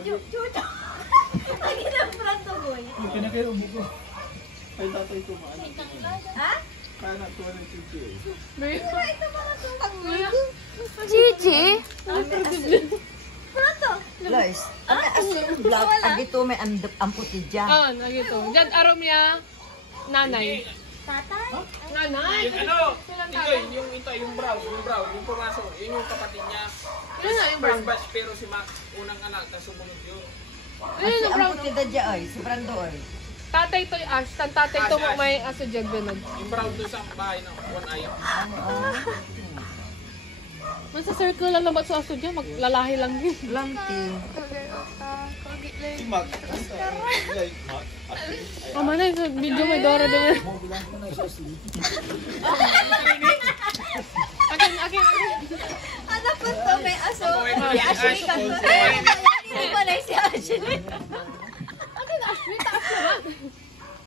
Chucho. Lagi na pranto boy. Yung pinakayo mo ko. Ay tatay ko maano. Ha? Kaya natuwa ng chichi eh. Ito mga tumbang. Chichi? Pranto. Guys, ang asin vlog, agito may amputi dyan. Oh, nagito. Diyan arom ya nanay. Tatay? Nanay? Ano? Ito, yung brown, yung pumasok, yun yung kapatid niya. Yun na yung brown. First batch, pero si Mac, unang anak, tapos sumunod yun. Yun yung brown. Amputi da dyan ay, si Brando ay. Tatay to Ash, tan tatay to mo may aso jag doon. Yung brown doon sa bahay ng one eye. Man sa circle lang naman sa aso dyan, maglalahi lang din. Lanting. Si Mac. Like, Mac. Oh, manay, sa video may Dora doon. Akin. Ano po to? May aso. Si Ashley ka to. Hindi ko na si Ashley. Akin, Ash, may taas naman.